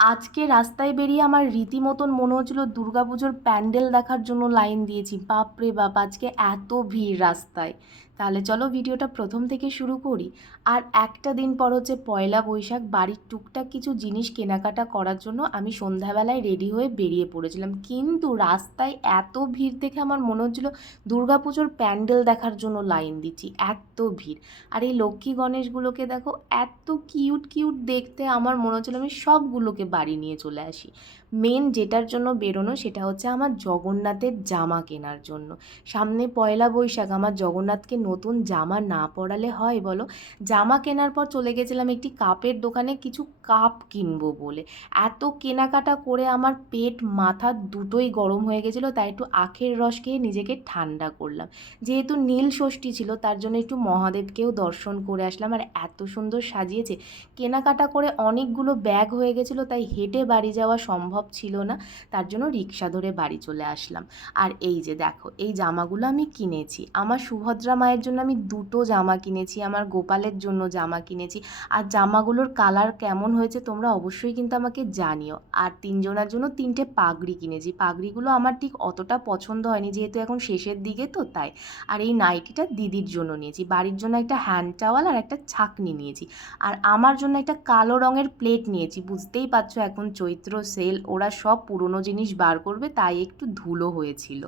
আজকে রাস্তায় বেরিয়ে আমার রীতিমতন মনে হচ্ছিল দুর্গাপুজোর প্যান্ডেল দেখার জন্য লাইন দিয়েছি। বাপরে বাপ, আজকে এত ভিড় রাস্তায়। তাহলে চলো ভিডিওটা প্রথম থেকে শুরু করি। আর একটা দিন পর হচ্ছে পয়লা বৈশাখ। বাড়ির টুকটাক কিছু জিনিস কেনাকাটা করার জন্য আমি সন্ধ্যাবেলায় রেডি হয়ে বেরিয়ে পড়েছিলাম, কিন্তু রাস্তায় এত ভিড় দেখে আমার মনে হচ্ছিল দুর্গাপুজোর প্যান্ডেল দেখার জন্য লাইন দিচ্ছি, এত ভিড়। আর এই লক্ষ্মী গণেশগুলোকে দেখো, এত কিউট কিউট দেখতে, আমার মনে হচ্ছিল আমি সবগুলোকে বাড়ি নিয়ে চলে আসি। মেন যেটার জন্য বেরোনো সেটা হচ্ছে আমার জগন্নাথের জামা কেনার জন্য। সামনে পয়লা বৈশাখ, আমার জগন্নাথকে নতুন জামা না পরালে হয় বলো? জামা কেনার পর চলে গেছিলাম একটি কাপের দোকানে কিছু কাপ কিনবো বলে। এত কেনাকাটা করে আমার পেট মাথা দুটোই গরম হয়ে গেছিলো, তাই একটু আখের রস খেয়ে নিজেকে ঠান্ডা করলাম। যেহেতু নীল ষষ্ঠী ছিল, তার জন্য একটু মহাদেবকেও দর্শন করে আসলাম। আর এত সুন্দর সাজিয়েছে। কেনাকাটা করে অনেকগুলো ব্যাগ হয়ে গেছিলো, তাই হেঁটে বাড়ি যাওয়া সম্ভব ছিল না। তার জন্য রিক্সা ধরে বাড়ি চলে আসলাম। আর এই যে দেখো, এই জামাগুলো আমি কিনেছি। আমার সুভদ্রা মায়ের জন্য আমি দুটো জামা কিনেছি, আমার গোপালের জন্য জামা কিনেছি। আর জামাগুলোর কালার কেমন হয়েছে তোমরা অবশ্যই কিন্তু আমাকে জানিও। আর তিনজনের জন্য তিনটে পাগড়ি কিনেছি। পাগড়িগুলো আমার ঠিক অতটা পছন্দ হয়নি, যেহেতু এখন শেষের দিকে তো তাই। আর এই নাইটিটা দিদির জন্য নিয়েছি। বাড়ির জন্য একটা হ্যান্ড টাওয়াল আর একটা ছাকনি নিয়েছি। আর আমার জন্য একটা কালো রঙের প্লেট নিয়েছি। বুঝতেই পারছো এখন চৈত্র সেল, ওরা সব পুরনো জিনিস বার করবে, তাই একটু ধুলো হয়েছিল।